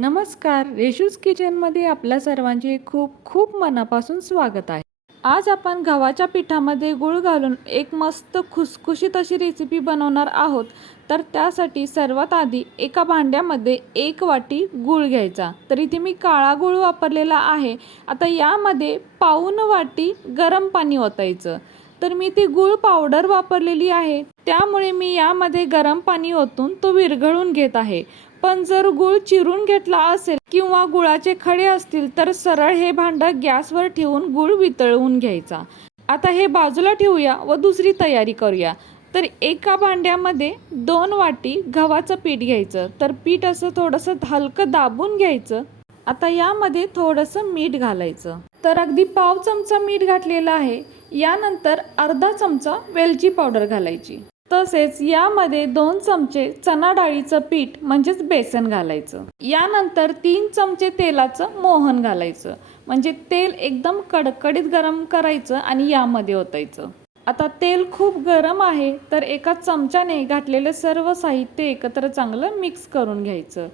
नमस्कार रेशूज किचनमध्ये आपल्या सर्वांचे खूप खूप मनापासून स्वागत आहे. आज आपण गव्हाच्या पिठामध्ये गूळ घालून एक मस्त खुसखुशीत अशी रेसिपी बनवणार आहोत. तर त्यासाठी सर्वात आधी एका भांड्यामध्ये एक वाटी गूळ घ्यायचा. तर इथे मी काळा गूळ वापरलेला आहे. आता यामध्ये पाऊन वाटी गरम पाणी ओतायचं. तर मी ती गूळ पावडर वापरलेली आहे. त्यामुळे मी यामध्ये गरम पाणी ओतून तो विरघळून घेत आहे. पण जर गूळ चिरून घेतला असेल किंवा गुळाचे खडे असतील तर सरळ हे भांडं गॅसवर ठेवून गूळ वितळवून घ्यायचा. आता हे बाजूला ठेवूया व दुसरी तयारी करूया. तर एका भांड्यामध्ये दोन वाटी गव्हाचं पीठ घ्यायचं. तर पीठ असं थोडंसं हलकं दाबून घ्यायचं. आता यामध्ये थोडंसं मीठ घालायचं. तर अगदी पाव चमचा मीठ घातलेलं आहे. यानंतर अर्धा चमचा वेलची पावडर घालायची. तसेच यामध्ये दोन चमचे चणा डाळीचं पीठ म्हणजेच बेसन घालायचं. यानंतर तीन चमचे तेलाचं मोहन घालायचं. म्हणजे तेल एकदम कडकडीत गरम करायचं आणि यामध्ये ओतायचं. आता तेल खूप गरम आहे तर एका चमच्याने घातलेलं सर्व साहित्य एकत्र चांगलं मिक्स करून घ्यायचं.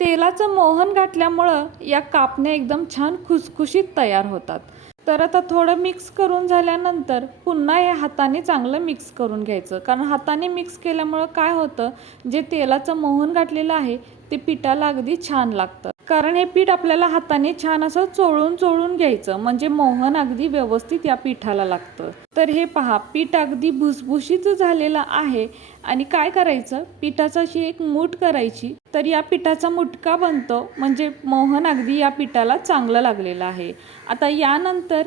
तेलाचं मोहन घातल्यामुळं या कापण्या एकदम छान खुसखुशीत तयार होतात. तर आता थोडं मिक्स करून झाल्यानंतर पुन्हा हे हाताने चांगलं मिक्स करून घ्यायचं. कारण हाताने मिक्स केल्यामुळं काय होतं? जे तेलाचं मोहन घातलेलं आहे ते पिठाला अगदी छान लागतं. कारण हे पीठ आपल्याला हाताने छान असं चोळून चोळून घ्यायचं. म्हणजे मोहन अगदी व्यवस्थित या पिठाला लागतं. तर हे पहा पीठ अगदी भुसभुशीत झालेलं आहे. आणि काय करायचं? पिठाचं अशी एक मूठ करायची. तर या पिठाचा मुटका बनतो. म्हणजे मोहन अगदी या पिठाला चांगलं लागलेलं आहे. आता यानंतर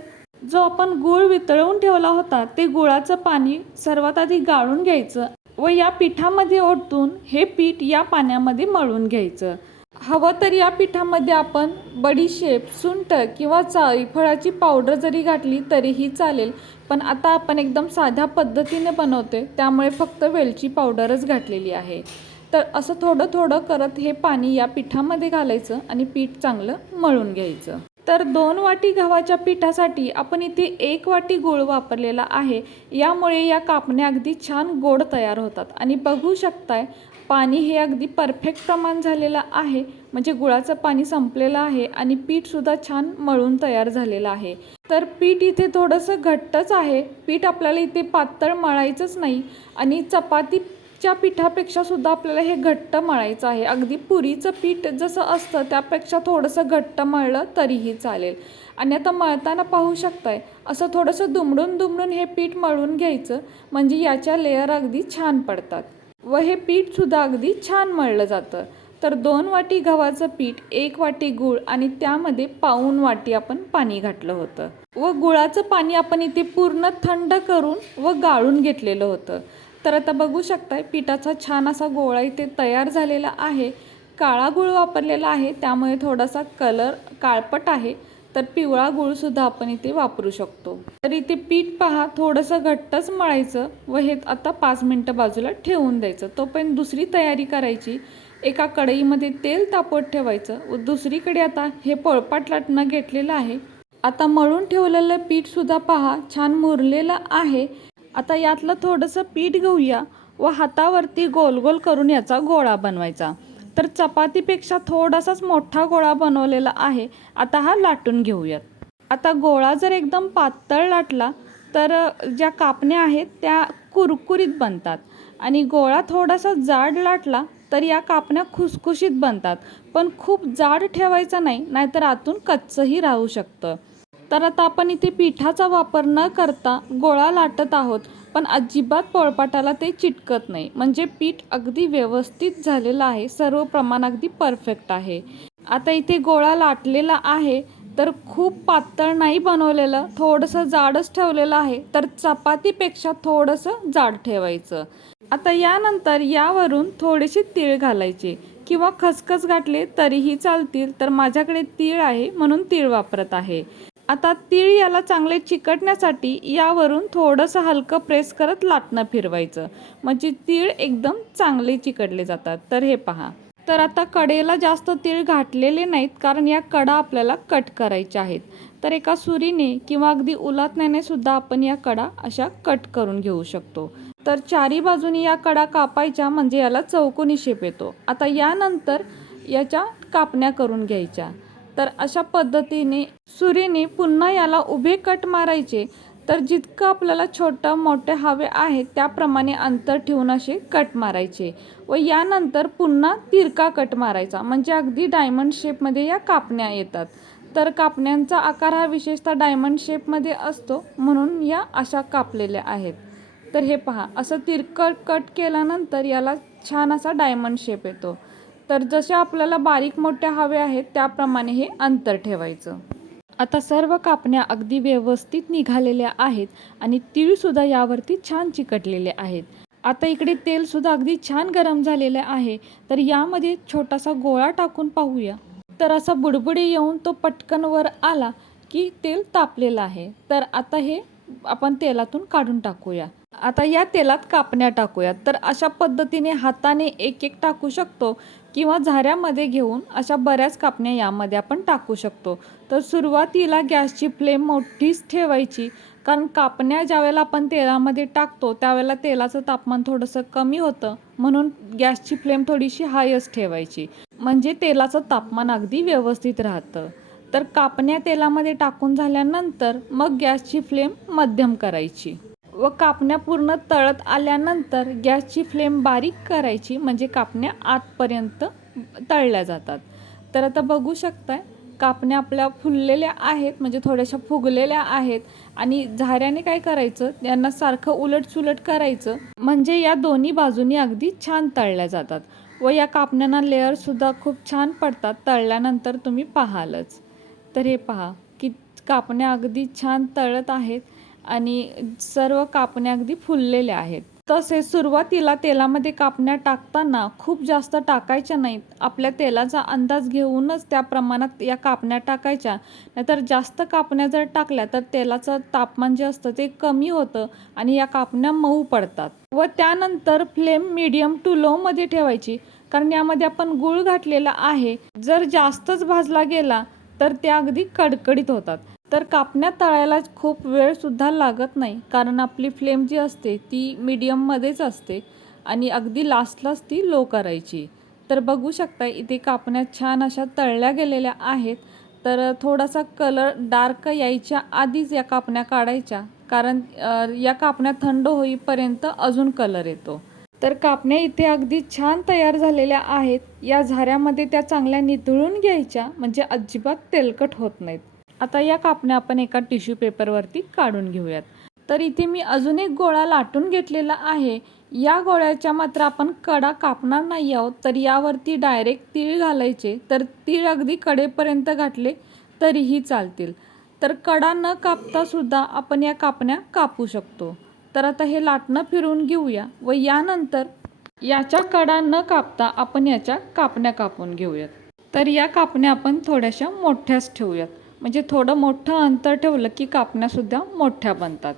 जो आपण गूळ वितळवून ठेवला होता ते गुळाचं पाणी सर्वात आधी गाळून घ्यायचं व या पिठामध्ये ओतून हे पीठ या पाण्यामध्ये मळून घ्यायचं. हवं तर या पिठामध्ये आपण बडीशेप सुंठ किंवा जायफळाची पावडर जरी घातली तरीही चालेल पण आता आपण एकदम साध्या पद्धतीने बनवते त्यामुळे फक्त वेलची पावडरच घातलेली आहे. तर असं थोडं थोडं करत हे पाणी या पिठामध्ये घालायचं आणि पीठ चांगलं मळून घ्यायचं. तर दोन वाटी गव्हाच्या पिठासाठी आपण इथे एक वाटी गूळ वापरलेला आहे यामुळे या कापण्या अगदी छान गोड तयार होतात. आणि बघू शकताय पाणी हे अगदी परफेक्ट प्रमाण झालेलं आहे. म्हणजे गुळाचं पाणी संपलेलं आहे आणि पीठसुद्धा छान मळून तयार झालेलं आहे. तर पीठ इथे थोडंसं घट्टच आहे. पीठ आपल्याला इथे पातळ मळायचंच नाही आणि चपातीच्या पिठापेक्षा सुद्धा आपल्याला हे घट्ट मळायचं आहे. अगदी पुरीचं पीठ जसं असतं त्यापेक्षा थोडंसं घट्ट मळलं तरीही चालेल. आणि आता मळताना पाहू शकताय असं थोडंसं दुमडून दुमडून हे पीठ मळून घ्यायचं. म्हणजे याच्या लेअर अगदी छान पडतात. व हे पीठसुद्धा अगदी छान मळलं जातं. तर दोन वाटी गव्हाचं पीठ एक वाटी गूळ आणि त्यामध्ये पाऊन वाटी आपण पाणी घातलं होतं. व गुळाचं पाणी आपण इथे पूर्ण थंड करून व गाळून घेतलेलं होतं. तर आता बघू शकताय पिठाचा छान असा गोळा इथे तयार झालेला आहे. काळा गूळ वापरलेला आहे त्यामुळे थोडासा कलर काळपट आहे. तर पिवळा गूळसुद्धा आपण इथे वापरू शकतो. तर इथे पीठ पहा थोडंसं घट्टच मळायचं व हे आता पाच मिनटं बाजूला ठेवून द्यायचं. तोपर्यंत दुसरी तयारी करायची. एका कढईमध्ये तेल तापत ठेवायचं व दुसरीकडे आता हे पोळपाट लाटणं घेतलेलं आहे. आता मळून ठेवलेलं पीठसुद्धा पहा छान मुरलेलं आहे. आता यातलं थोडंसं पीठ घेऊया व हातावरती गोल गोल करून याचा गोळा बनवायचा. तर चपातीपेक्षा थोडासाच मोठा गोळा बनवलेला आहे. आता हा लाटून घेऊयात. आता गोळा जर एकदम पातळ लाटला तर ज्या कापण्या आहेत त्या कुरकुरीत बनतात. आणि गोळा थोडासा जाड लाटला तर या कापण्या खुसखुशीत बनतात. पण खूप जाड ठेवायचा नाही नाहीतर आतून कच्चंही राहू शकतं. तर आता आपण इथे पिठाचा वापर न करता गोळा लाटत आहोत पण अजिबात पोळपाटाला ते चिटकत नाही. म्हणजे पीठ अगदी व्यवस्थित झालेलं आहे सर्व प्रमाण अगदी परफेक्ट आहे. आता इथे गोळा लाटलेला आहे तर खूप पातळ नाही बनवलेलं थोडंसं जाडच ठेवलेलं आहे तर चपातीपेक्षा थोडंसं जाड ठेवायचं. आता यानंतर यावरून थोडेसे तीळ घालायचे किंवा खसखस घातले तरीही चालतील तर माझ्याकडे तीळ आहे म्हणून तीळ वापरत आहे. आता तीळ याला चांगले चिकटण्यासाठी यावरून थोडंसं हलकं प्रेस करत लाटणं फिरवायचं. म्हणजे तीळ एकदम चांगले चिकटले जातात. तर हे पहा. तर आता कडेला जास्त तीळ घातलेले नाहीत कारण या कडा आपल्याला कट करायच्या आहेत. तर एका सुरीने किंवा अगदी उलातण्याने सुद्धा आपण या कडा अशा कट करून घेऊ शकतो. तर चारी बाजूनी या कडा कापायच्या म्हणजे याला चौकोनी शेप येतो. आता यानंतर याच्या कापण्या करून घ्यायच्या. तर अशा पद्धतीने सुरीने पुन्हा याला उभे कट मारायचे. तर जितकं आपल्याला छोटं मोठे हवे आहे त्याप्रमाणे अंतर ठेवून असे कट मारायचे व यानंतर पुन्हा तिरका कट मारायचा. म्हणजे अगदी डायमंड शेपमध्ये या कापण्या येतात. तर कापण्यांचा आकार हा विशेषतः डायमंड शेपमध्ये असतो म्हणून या अशा कापलेल्या आहेत. तर हे पहा असं तिरकट कट केल्यानंतर याला छान असा डायमंड शेप येतो. तर जसे आपल्याला बारीक मोठे हवे आहेत त्याप्रमाणे हे अंतर ठेवायचं. आता सर्व कापण्या अगदी व्यवस्थित निघालेल्या आहेत आणि तीळसुद्धा यावरती छान चिकटलेले आहेत. आता इकडे तेलसुद्धा अगदी छान गरम झालेलं आहे तर यामध्ये छोटासा गोळा टाकून पाहूया. तर असा बुडबुडी येऊन तो पटकन वर आला की तेल तापलेलं आहे. तर आता हे आपण तेलातून काढून टाकूया. आता या तेलात कापण्या टाकूया तर अशा पद्धतीने हाताने एक एक टाकू शकतो किंवा झाऱ्यामध्ये घेऊन अशा बऱ्याच कापण्या यामध्ये आपण टाकू शकतो. तर सुरुवातीला गॅसची फ्लेम मोठीच ठेवायची कारण कापण्या ज्यावेळेला आपण तेलामध्ये टाकतो त्यावेळेला तेलाचं तापमान थोडंसं कमी होतं. म्हणून गॅसची फ्लेम थोडीशी हायच ठेवायची. म्हणजे तेलाचं तापमान अगदी व्यवस्थित राहतं. तर कापण्या तेलामध्ये टाकून झाल्यानंतर मग गॅसची फ्लेम मध्यम करायची व कापण्या पूर्ण तळत आल्यानंतर गॅसची फ्लेम बारीक करायची म्हणजे कापण्या आतपर्यंत तळल्या जातात. तर आता बघू शकताय कापण्या आपल्या फुललेल्या आहेत म्हणजे थोड्याशा फुगलेल्या आहेत आणि झाऱ्याने काय करायचं यांना सारखं उलट सुलट करायचं म्हणजे या दोन्ही बाजूनी अगदी छान तळल्या जातात व या कापण्यांना लेअरसुद्धा खूप छान पडतात तळल्यानंतर तुम्ही पाहालच. तर हे पहा की कापण्या अगदी छान तळत आहेत आणि सर्व कापण्या अगदी फुललेल्या आहेत. तसेच सुरुवातीला तेलामध्ये कापण्या टाकताना खूप जास्त टाकायच्या नाहीत. आपल्या तेलाचा अंदाज घेऊनच त्या प्रमाणात या कापण्या टाकायच्या. नाहीतर जास्त कापण्या जर टाकल्या तर तेलाचं तापमान जे असतं ते कमी होतं आणि या कापण्या मऊ पडतात. व त्यानंतर फ्लेम मीडियम टू लोमध्ये ठेवायची. कारण यामध्ये आपण गूळ घातलेला आहे. जर जास्तच भाजला गेला तर त्या अगदी कडकडीत होतात. तर कापण्या तळायला खूप वेळसुद्धा लागत नाही कारण आपली फ्लेम जी असते ती मीडियममध्येच असते आणि अगदी लास्टलाच ती लो करायची. तर बघू शकता इथे कापण्या छान अशा तळल्या गेलेल्या आहेत. तर थोडासा कलर डार्क यायच्या आधीच या कापण्या काढायच्या कारण या कापण्या थंड होईपर्यंत अजून कलर येतो. तर कापण्या इथे अगदी छान तयार झालेल्या आहेत. या झाऱ्यामध्ये त्या चांगल्या नितळून घ्यायच्या म्हणजे अजिबात तेलकट होत नाहीत. आता या कापण्या आपण एका टिश्यू पेपरवरती काढून घेऊयात. तर इथे मी अजून एक गोळा लाटून घेतलेला आहे. या गोळ्याच्या मात्र आपण कडा कापणार नाही आहोत तर यावरती डायरेक्ट तीळ घालायचे. तर तीळ अगदी कडेपर्यंत घातले तरीही चालतील. तर कडा न कापतासुद्धा आपण या कापण्या कापू शकतो. तर आता हे लाटणं फिरवून घेऊया व यानंतर याच्या कडा न कापता आपण याच्या कापण्या कापून घेऊयात. तर या कापण्या आपण थोड्याशा मोठ्याच ठेवूयात. म्हणजे थोडं मोठं अंतर ठेवलं की कापण्यासुद्धा मोठ्या बनतात.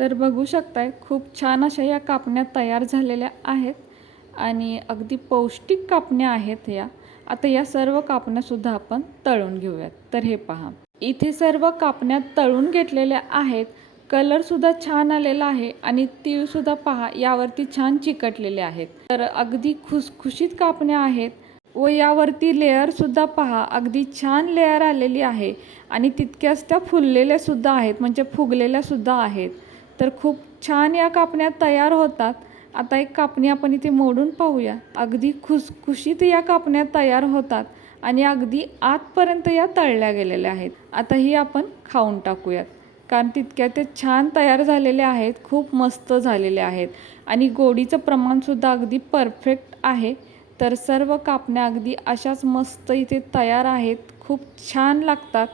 तर बघू शकताय खूप छान अशा या कापण्या तयार झालेल्या आहेत आणि अगदी पौष्टिक कापण्या आहेत या. आता या सर्व कापण्यासुद्धा आपण तळून घेऊयात. तर हे पहा. इथे सर्व कापण्या तळून घेतलेल्या आहेत. कलरसुद्धा छान आलेला आहे आणि तीळसुद्धा पहा यावरती छान चिकटलेले आहेत. तर अगदी खुसखुशीत कापण्या आहेत व यावरती लेअरसुद्धा पहा अगदी छान लेअर आलेली आहे आणि तितक्याच त्या फुललेल्यासुद्धा आहेत म्हणजे फुगलेल्यासुद्धा आहेत. तर खूप छान या कापण्या तयार होतात. आता एक कापणी आपण इथे मोडून पाहूया. अगदी खुसखुशीत या कापण्या तयार होतात आणि अगदी आतपर्यंत या तळल्या गेलेल्या आहेत. आता ही आपण खाऊन टाकूयात. कारण तितक्या ते छान तयार झालेले आहेत खूप मस्त झालेले आहेत. आणि गोडीचं प्रमाणसुद्धा अगदी परफेक्ट आहे. तर सर्व कापण्या अगदी अशाच मस्त इथे तयार आहेत. खूप छान लागतात.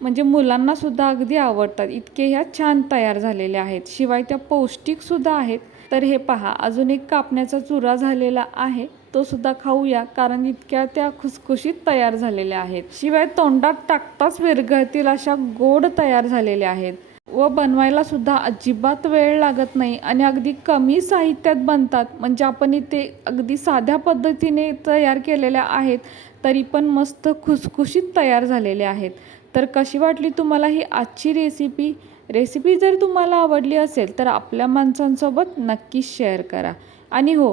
म्हणजे मुलांनासुद्धा अगदी आवडतात. इतके ह्या छान तयार झालेल्या आहेत. शिवाय त्या पौष्टिकसुद्धा आहेत. तर हे पहा अजून एक कापण्याचा चुरा झालेला आहे. तो सुद्धा खाऊया कारण इतक्या त्या खुसखुशीत तयार झालेल्या आहेत. शिवाय तोंडात टाकताच विरघळतील अशा गोड तयार झालेल्या आहेत. व बनवायला सुद्धा अजिबात वेळ लागत नाही आणि अगदी कमी साहित्यात बनतात. म्हणजे आपण इथे अगदी साध्या पद्धतीने तयार केलेल्या आहेत तरी पण मस्त खुसखुशीत तयार झालेले आहेत. तर कशी वाटली तुम्हाला ही आजची रेसिपी रेसिपी जर तुम्हाला आवडली असेल तर आपल्या माणसांसोबत नक्कीच शेअर करा. आणि हो